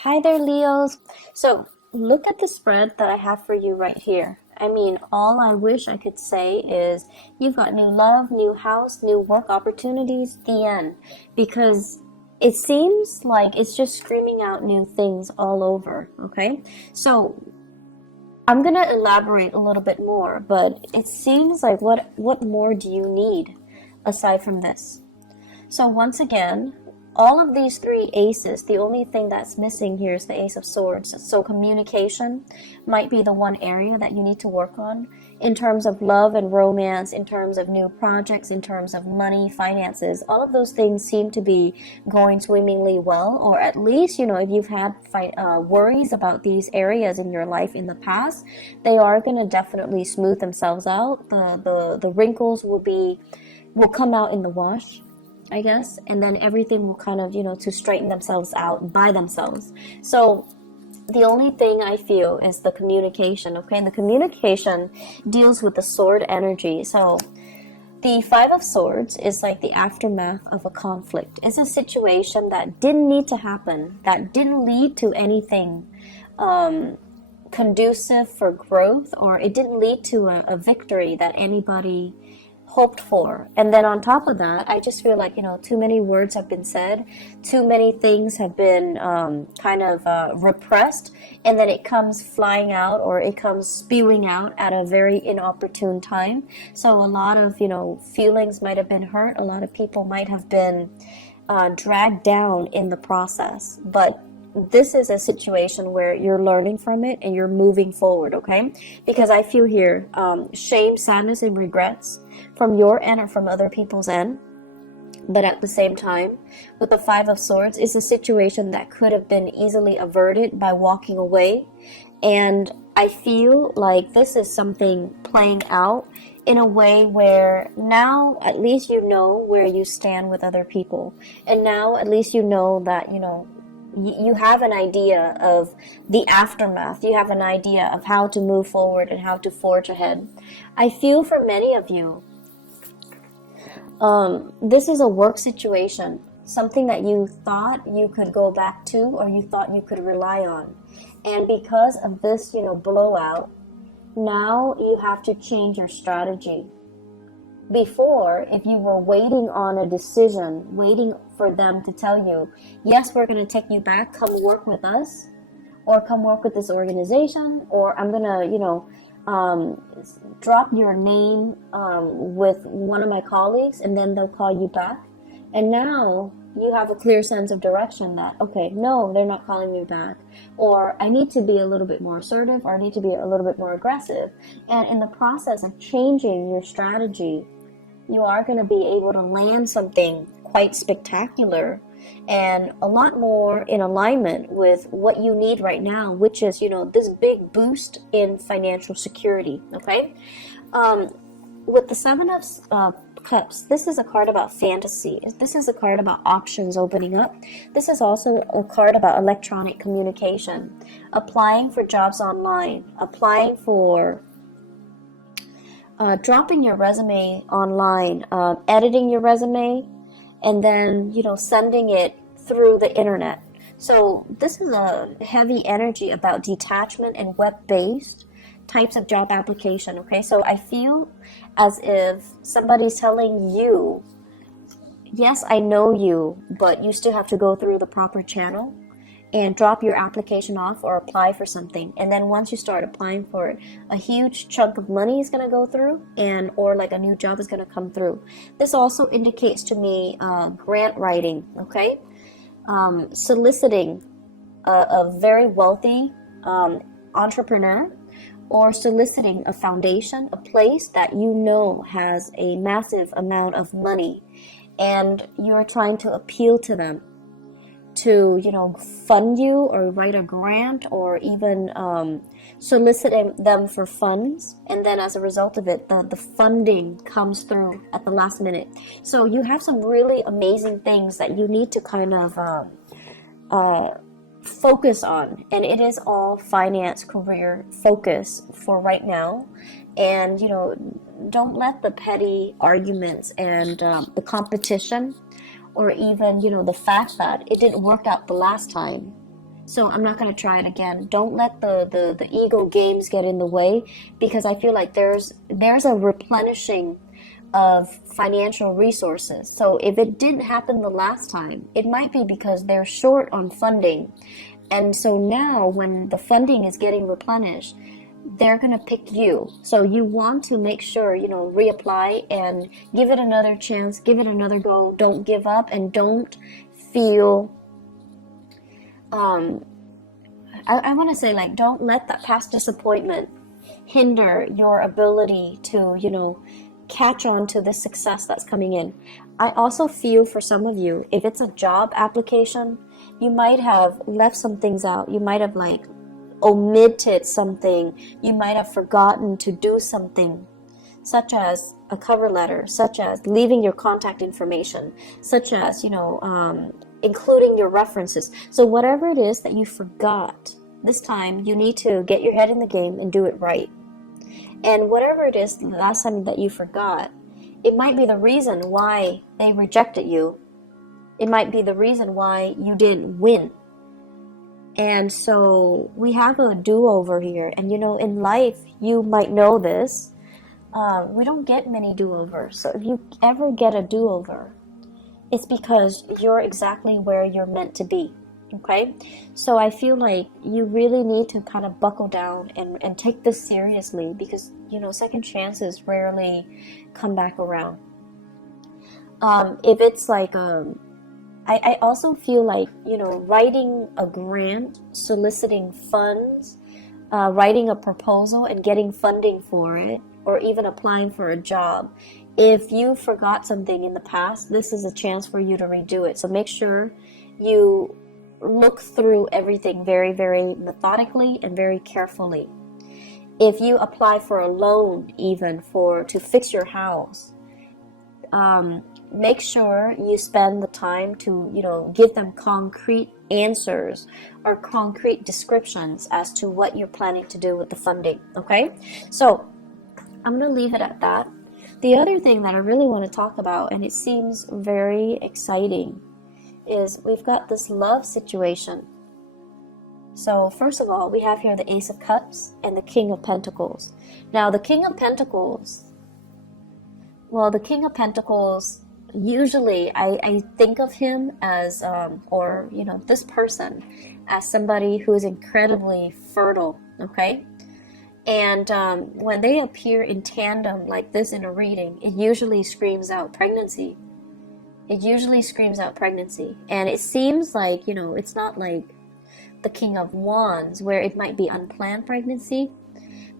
Hi there, Leos. So, look at the spread that I have for you right here. I mean, all I wish I could say is you've got new love, new house, new work opportunities, the end. Because it seems like it's just screaming out new things all over, okay? So, I'm going to elaborate a little bit more, but it seems like what more do you need aside from this? So once again, all of these three aces, the only thing that's missing here is the Ace of Swords. So communication might be the one area that you need to work on in terms of love and romance, in terms of new projects, in terms of money, finances. All of those things seem to be going swimmingly well, or at least, if you've had worries about these areas in your life in the past, they are going to definitely smooth themselves out. The wrinkles will come out in the wash, I guess, and then everything will kind of, to straighten themselves out by themselves. So the only thing I feel is the communication, okay? And the communication deals with the sword energy. So the Five of Swords is like the aftermath of a conflict. It's a situation that didn't need to happen, that didn't lead to anything conducive for growth, or it didn't lead to a victory that anybody hoped for. And then on top of that, I just feel like, too many words have been said, too many things have been repressed, and then it comes flying out, or it comes spewing out at a very inopportune time. So a lot of, feelings might have been hurt, a lot of people might have been dragged down in the process. But this is a situation where you're learning from it and you're moving forward, okay? Because I feel here shame, sadness, and regrets from your end or from other people's end. But at the same time, with the Five of Swords, it's a situation that could have been easily averted by walking away. And I feel like this is something playing out in a way where now at least you know where you stand with other people. And now at least you know that, you have an idea of the aftermath. You have an idea of how to move forward and how to forge ahead. I feel for many of you, this is a work situation, something that you thought you could go back to or you thought you could rely on. And because of this, blowout, now you have to change your strategy. Before, if you were waiting on a decision, waiting for them to tell you, yes, we're going to take you back, come work with us, or come work with this organization, or I'm going to, drop your name with one of my colleagues, and then they'll call you back. And now you have a clear sense of direction that, okay, no, they're not calling me back, or I need to be a little bit more assertive, or I need to be a little bit more aggressive. And in the process of changing your strategy, you are going to be able to land something quite spectacular and a lot more in alignment with what you need right now, which is, this big boost in financial security, okay? With the Seven of Cups, this is a card about fantasy. This is a card about options opening up. This is also a card about electronic communication, applying for jobs online, applying for dropping your resume online, editing your resume, and then, sending it through the internet. So this is a heavy energy about detachment and web-based types of job application, okay? So I feel as if somebody's telling you, yes, I know you, but you still have to go through the proper channel and drop your application off or apply for something. And then once you start applying for it, a huge chunk of money is going to go through, or like a new job is going to come through. This also indicates to me grant writing, okay? Soliciting a very wealthy entrepreneur, or soliciting a foundation, a place that has a massive amount of money, and you're trying to appeal to them to, fund you or write a grant, or even soliciting them for funds. And then as a result of it, the funding comes through at the last minute. So you have some really amazing things that you need to kind of focus on. And it is all finance, career focus for right now. And, don't let the petty arguments and the competition, or even, the fact that it didn't work out the last time, So I'm not going to try it again. Don't let the ego games get in the way, because I feel like there's a replenishing of financial resources. So if it didn't happen the last time, it might be because they're short on funding. And so now when the funding is getting replenished, they're going to pick you. So you want to make sure, reapply and give it another chance, give it another go. Don't give up, and don't feel I want to say, like, don't let that past disappointment hinder your ability to, catch on to the success that's coming in. I also feel for some of you, if it's a job application, you might have left some things out. You might have, like, omitted something. You might have forgotten to do something, such as a cover letter, such as leaving your contact information, such as, including your references. So whatever it is that you forgot, this time you need to get your head in the game and do it right. And whatever it is the last time that you forgot, it might be the reason why they rejected you. It might be the reason why you didn't win. And so we have a do-over here. And in life, you might know this, we don't get many do-overs. So if you ever get a do-over, it's because you're exactly where you're meant to be. Okay? So I feel like you really need to kind of buckle down and take this seriously, because, second chances rarely come back around. If it's like, I also feel like, writing a grant, soliciting funds, writing a proposal and getting funding for it, or even applying for a job. If you forgot something in the past, this is a chance for you to redo it. So make sure you look through everything very, very methodically and very carefully. If you apply for a loan, even to fix your house, make sure you spend the time to, give them concrete answers or concrete descriptions as to what you're planning to do with the funding. Okay? So I'm going to leave it at that. The other thing that I really want to talk about, and it seems very exciting, is we've got this love situation. So first of all, we have here the Ace of Cups and the King of Pentacles. Now the King of Pentacles, usually I think of him as, this person as somebody who is incredibly fertile, okay? And when they appear in tandem like this in a reading, it usually screams out pregnancy. And it seems like, it's not like the King of Wands where it might be unplanned pregnancy.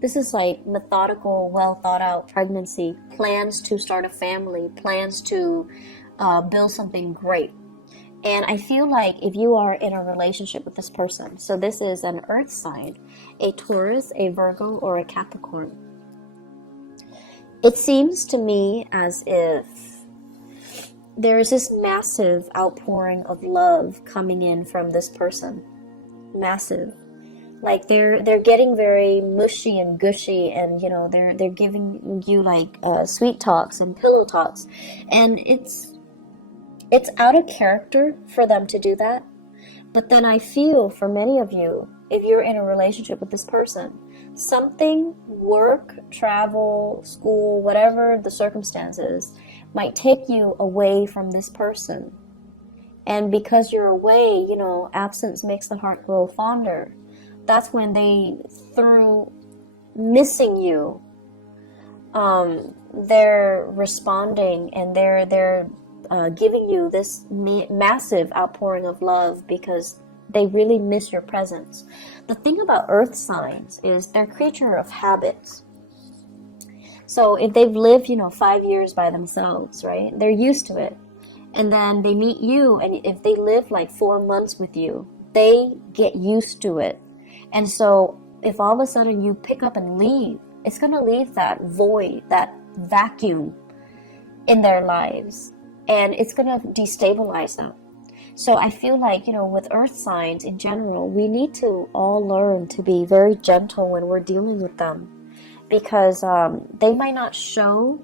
This is like methodical, well thought out pregnancy, plans to start a family, plans to build something great. And I feel like if you are in a relationship with this person, so this is an earth sign, a Taurus, a Virgo, or a Capricorn, it seems to me as if there is this massive outpouring of love coming in from this person. Massive. Like they're getting very mushy and gushy, and they're giving you like sweet talks and pillow talks, and it's out of character for them to do that. But then I feel for many of you, if you're in a relationship with this person, something, work, travel, school, whatever the circumstances, might take you away from this person. And because you're away, absence makes the heart grow fonder. That's when through missing you, they're responding, and they're giving you this massive outpouring of love because they really miss your presence. The thing about earth signs is they're a creature of habits. So if they've lived, 5 years by themselves, right, they're used to it. And then they meet you, and if they live like 4 months with you, they get used to it. And so if all of a sudden you pick up and leave, it's going to leave that void, that vacuum in their lives. And it's going to destabilize them. So I feel like, with earth signs in general, we need to all learn to be very gentle when we're dealing with them. Because they might not show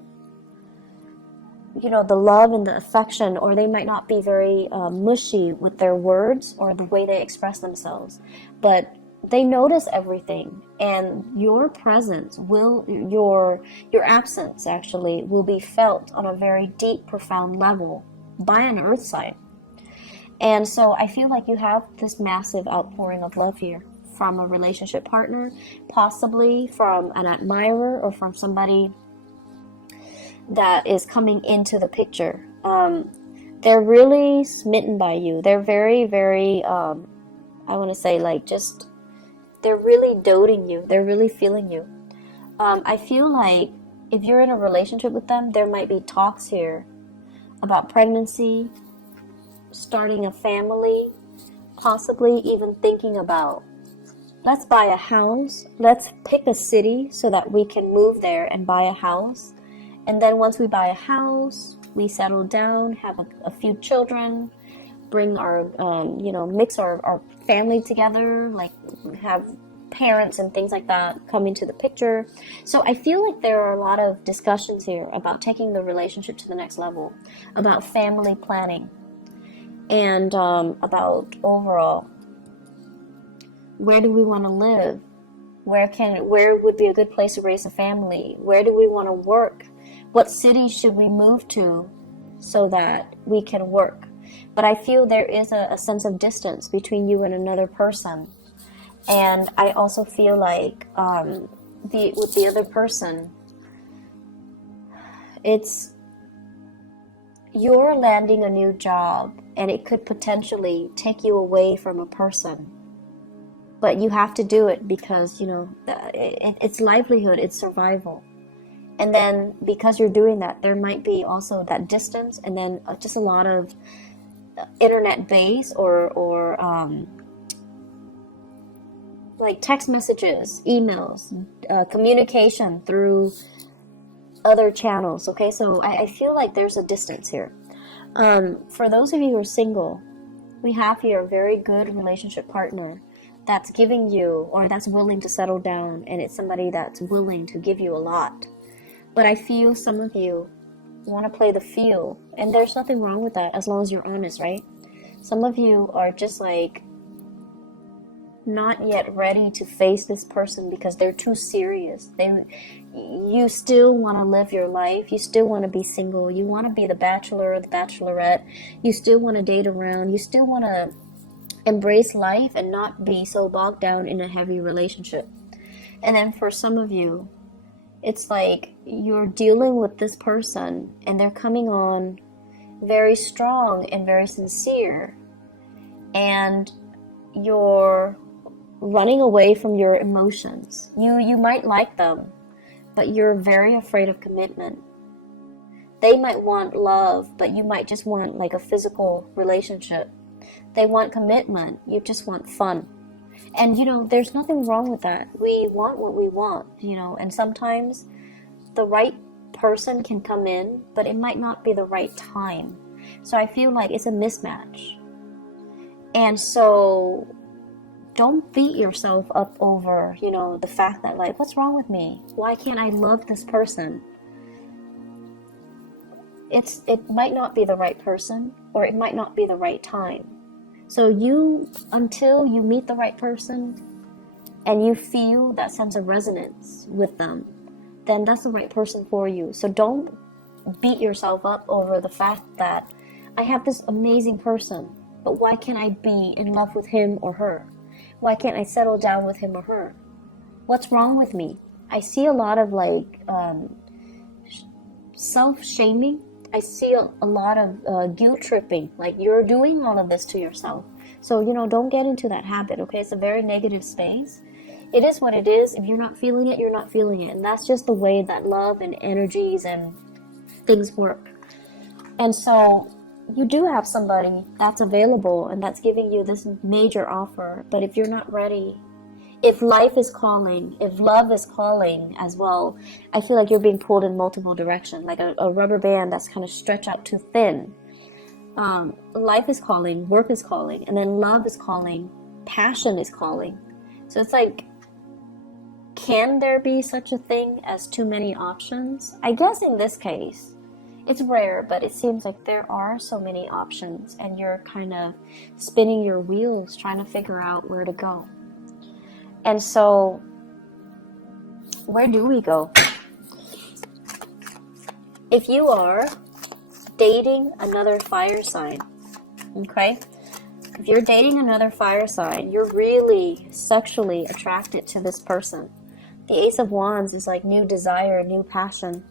the love and the affection, or they might not be very mushy with their words or the way they express themselves, but they notice everything, and your presence will, your absence actually will be felt on a very deep, profound level by an earth sign. And so I feel like you have this massive outpouring of love here from a relationship partner, possibly from an admirer or from somebody that is coming into the picture. They're really smitten by you. They're very, very, I want to say, like, just, they're really doting you. They're really feeling you. I feel like if you're in a relationship with them, there might be talks here about pregnancy, starting a family, possibly even thinking about, let's buy a house, let's pick a city so that we can move there and buy a house. And then once we buy a house, we settle down, have a few children, bring our, mix our family together, like have parents and things like that come into the picture. So I feel like there are a lot of discussions here about taking the relationship to the next level, about family planning, and about overall, where do we want to live? Where would be a good place to raise a family? Where do we want to work? What city should we move to so that we can work? But I feel there is a sense of distance between you and another person. And I also feel like with the other person, you're landing a new job, and it could potentially take you away from a person. But you have to do it because, it's livelihood, it's survival. And then because you're doing that, there might be also that distance, and then just a lot of internet base or like text messages, emails, communication through other channels. Okay, so I feel like there's a distance here. For those of you who are single, we have here a very good relationship partner that's giving you, or that's willing to settle down, and it's somebody that's willing to give you a lot. But I feel some of you want to play the feel, and there's nothing wrong with that as long as you're honest, right? Some of you are just like not yet ready to face this person because they're too serious. You still want to live your life. You still want to be single. You want to be the bachelor or the bachelorette. You still want to date around. You still want to embrace life and not be so bogged down in a heavy relationship. And then for some of you, it's like you're dealing with this person and they're coming on very strong and very sincere, and you're running away from your emotions. You might like them, but you're very afraid of commitment. They might want love, but you might just want like a physical relationship. They want commitment, you just want fun. And there's nothing wrong with that. We want what we want, and sometimes the right person can come in, but it might not be the right time. So I feel like it's a mismatch. And so don't beat yourself up over, the fact that, like, what's wrong with me? Why can't I love this person? It might not be the right person, or it might not be the right time. So until you meet the right person and you feel that sense of resonance with them, then that's the right person for you. So don't beat yourself up over the fact that I have this amazing person, but why can't I be in love with him or her? Why can't I settle down with him or her? What's wrong with me? I see a lot of like self-shaming. I see a lot of guilt tripping. Like, you're doing all of this to yourself. So, don't get into that habit, okay? It's a very negative space. It is what it is. If you're not feeling it, you're not feeling it. And that's just the way that love and energies and things work. And so you do have somebody that's available and that's giving you this major offer. But if you're not ready, if life is calling, if love is calling as well, I feel like you're being pulled in multiple directions, like a rubber band that's kind of stretched out too thin. Life is calling, work is calling, and then love is calling, passion is calling. So it's like, can there be such a thing as too many options? I guess in this case, It's rare, but it seems like there are so many options, and you're kind of spinning your wheels trying to figure out where to go. And so, where do we go? If you are dating another fire sign, okay? If you're dating another fire sign, you're really sexually attracted to this person. The Ace of Wands is like new desire, new passion.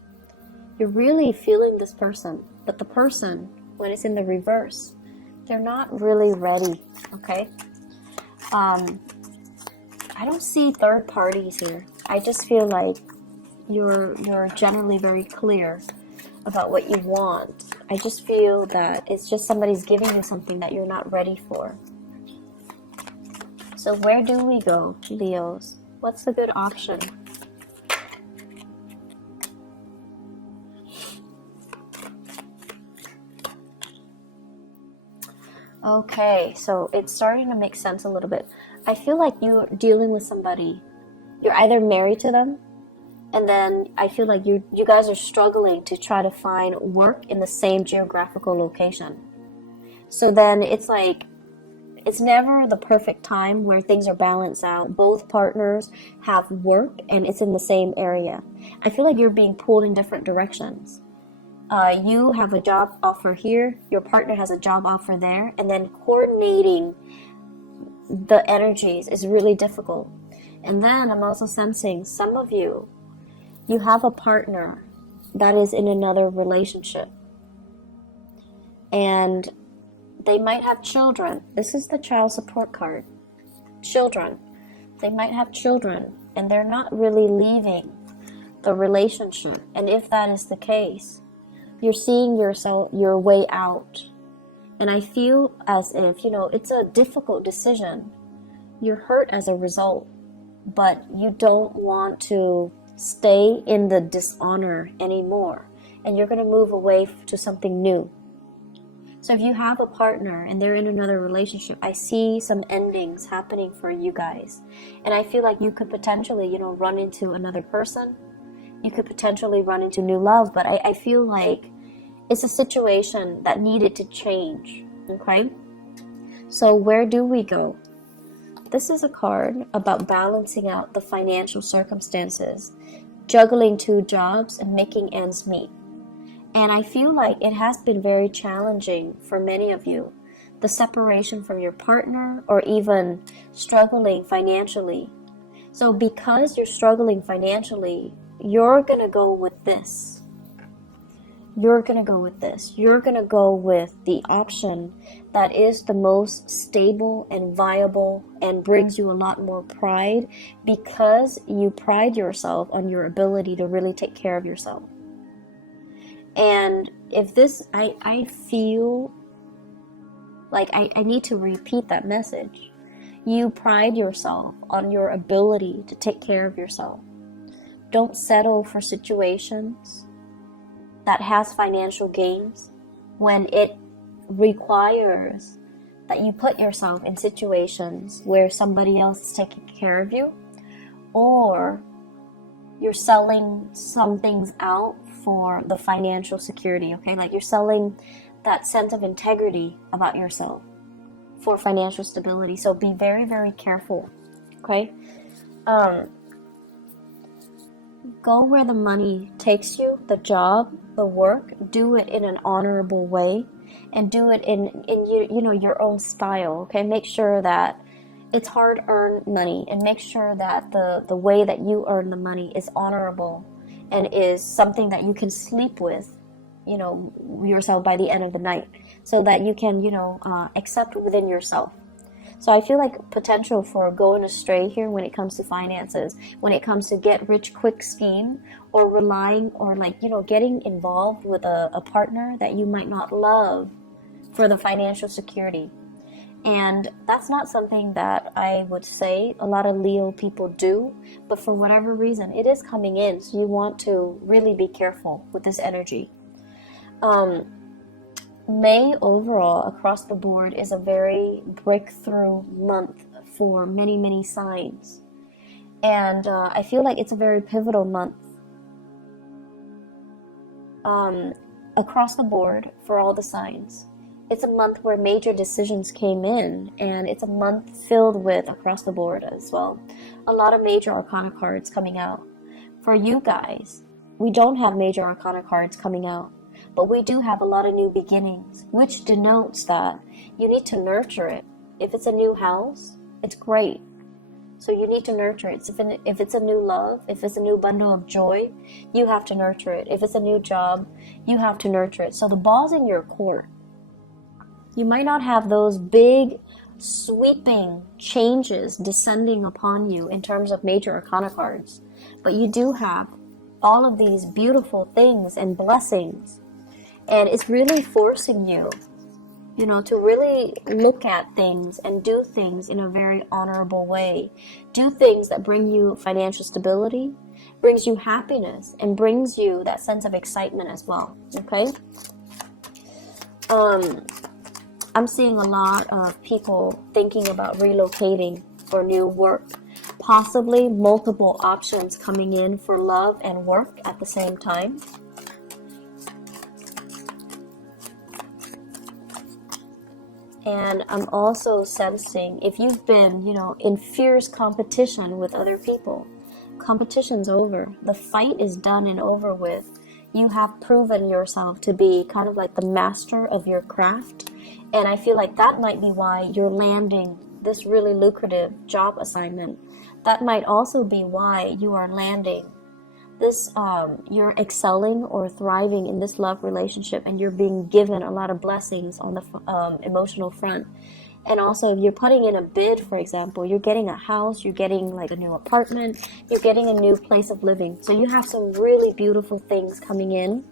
You're really feeling this person, but the person, when it's in the reverse, they're not really ready, okay? I don't see third parties here. I just feel like you're generally very clear about what you want. I just feel that it's just somebody's giving you something that you're not ready for. So where do we go, Leos? What's the good option? Okay, so it's starting to make sense a little bit. I feel like you're dealing with somebody. You're either married to them, and then I feel like you guys are struggling to try to find work in the same geographical location. So then it's like, it's never the perfect time where things are balanced out. Both partners have work and it's in the same area. I feel like you're being pulled in different directions. You have a job offer here, your partner has a job offer there, and then coordinating the energies is really difficult. And then I'm also sensing some of you have a partner that is in another relationship. And they might have children. This is the child support card. Children. They might have children, and they're not really leaving the relationship. And if that is the case, you're seeing your way out. And I feel as if, it's a difficult decision. You're hurt as a result, but you don't want to stay in the dishonor anymore. And you're going to move away to something new. So if you have a partner and they're in another relationship, I see some endings happening for you guys. And I feel like you could potentially, run into another person. You could potentially run into new love, but I feel like it's a situation that needed to change, okay? So where do we go? This is a card about balancing out the financial circumstances, juggling two jobs, and making ends meet. And I feel like it has been very challenging for many of you. The separation from your partner, or even struggling financially. So because you're struggling financially, you're going to go with this. You're going to go with this. You're going to go with the option that is the most stable and viable and brings you a lot more pride, because you pride yourself on your ability to really take care of yourself. And if this, I feel like I need to repeat that message. You pride yourself on your ability to take care of yourself. Don't settle for situations that has financial gains when it requires that you put yourself in situations where somebody else is taking care of you, or you're selling some things out for the financial security, okay? Like you're selling that sense of integrity about yourself for financial stability. So be very, very careful, okay? Go where the money takes you, the job, the work. Do it in an honorable way, and do it in your own style, okay? Make sure that it's hard-earned money, and make sure that the way that you earn the money is honorable and is something that you can sleep with, yourself by the end of the night, so that you can, accept within yourself. So I feel like potential for going astray here when it comes to finances, when it comes to get rich quick scheme, or relying, or getting involved with a partner that you might not love for the financial security. And that's not something that I would say a lot of Leo people do, but for whatever reason, it is coming in. So you want to really be careful with this energy. May overall across the board is a very breakthrough month for many, many signs. And I feel like it's a very pivotal month. across the board for all the signs. It's a month where major decisions came in, and it's a month filled with, across the board as well, a lot of major arcana cards coming out. For you guys, we don't have major arcana cards coming out, but we do have a lot of new beginnings, which denotes that you need to nurture it. If it's a new house, it's great. So you need to nurture it. If it's a new love, if it's a new bundle of joy, you have to nurture it. If it's a new job, you have to nurture it. So the ball's in your court. You might not have those big, sweeping changes descending upon you in terms of major arcana cards, but you do have all of these beautiful things and blessings. And it's really forcing you, to really look at things and do things in a very honorable way. Do things that bring you financial stability, brings you happiness, and brings you that sense of excitement as well, okay? I'm seeing a lot of people thinking about relocating for new work. Possibly multiple options coming in for love and work at the same time. And I'm also sensing, if you've been, in fierce competition with other people, competition's over. The fight is done and over with. You have proven yourself to be kind of like the master of your craft. And I feel like that might be why you're landing this really lucrative job assignment. That might also be why you are landing this, you're excelling or thriving in this love relationship, and you're being given a lot of blessings on the emotional front. And also, if you're putting in a bid, for example, you're getting a house, you're getting like a new apartment, you're getting a new place of living. So you have some really beautiful things coming in.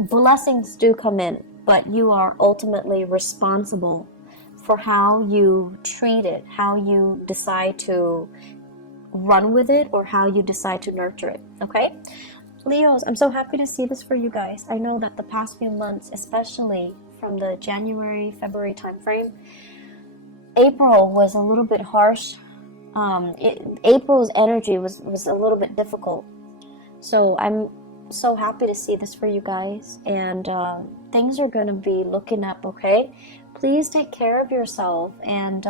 Blessings do come in, but you are ultimately responsible for how you treat it, how you decide to run with it, or how you decide to nurture it, okay? Leos, I'm so happy to see this for you guys. I know that the past few months, especially from the January, February timeframe, April was a little bit harsh. April's energy was a little bit difficult. So I'm so happy to see this for you guys, and things are going to be looking up, okay? Please take care of yourself, and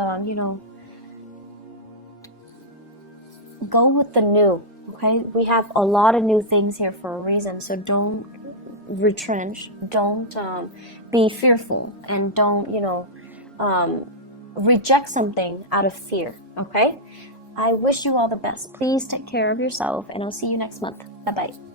go with the new, okay? We have a lot of new things here for a reason, so don't retrench, don't be fearful, and don't reject something out of fear, okay? I wish you all the best. Please take care of yourself, and I'll see you next month. Bye-bye.